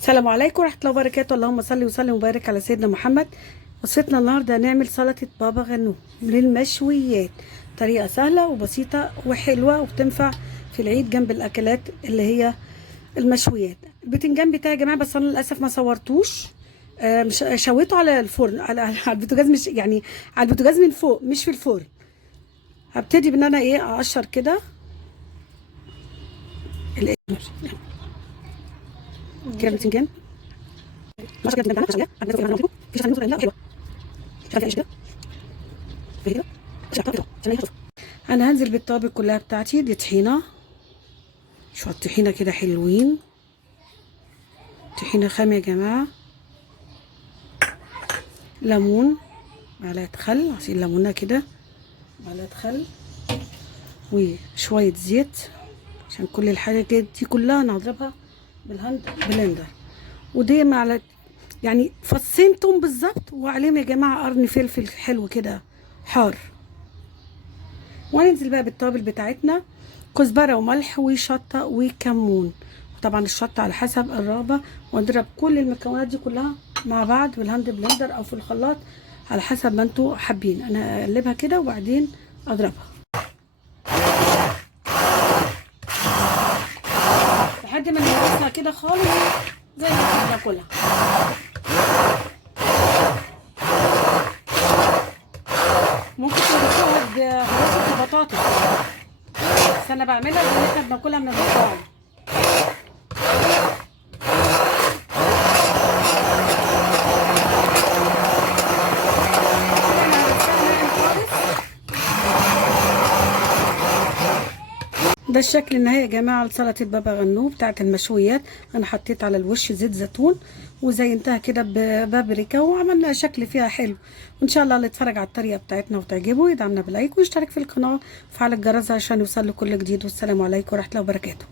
السلام عليكم ورحمة الله وبركاته. اللهم صل وسلم وبارك على سيدنا محمد. وصفتنا النهارده هنعمل سلطة بابا غنوج للمشويات، طريقة سهلة وبسيطة وحلوة وبتنفع في العيد جنب الأكلات اللي هي المشويات. البتنجان بتاعي يا جماعة بس أنا للأسف ما صورتوش، مش شويته على الفرن، على البوتاجاز، مش يعني على البوتاجاز من فوق مش في الفرن. هبتدي بان انا اقشر كده كده البتنجان. انا هنزل بالتوابل كلها بتاعتي. دي طحينه، شويه طحينه كده حلوين، طحينه خام يا جماعه. ليمون، معلقه خل، عصير ليمونه كده، معلقه خل، وشويه زيت عشان كل الحاجات دي كلها انا هضربها بالهاند بلندر. ودي معلقه يعني فصين توم بالظبط، وعليهم يا جماعه قرن فلفل حلو كده حار. وهننزل بقى بالتوابل بتاعتنا، كزبره وملح وشطه وكمون، طبعا الشطه على حسب الرغبه. واضرب كل المكونات دي كلها مع بعض بالهاند بلندر او في الخلاط على حسب ما انتوا حابين. انا اقلبها كده وبعدين اضربها لحد ما نلمسها كده خالص زي ما احنا بناكلها. ممكن تضيفوها بهراسة البطاطس، بس انا بعملها لان احنا بناكلها من البطاطس. ده الشكل النهائي يا جماعه لسلطه بابا غنوج بتاعت المشويات. انا حطيت على الوش زيت زيتون وزينتها كده ببابريكا وعملنا شكل فيها حلو. وان شاء الله اللي يتفرج على الطريقه بتاعتنا وتعجبه يدعمنا بلايك ويشترك في القناه وفعل الجرس عشان يوصل له كل جديد. والسلام عليكم ورحمه الله وبركاته.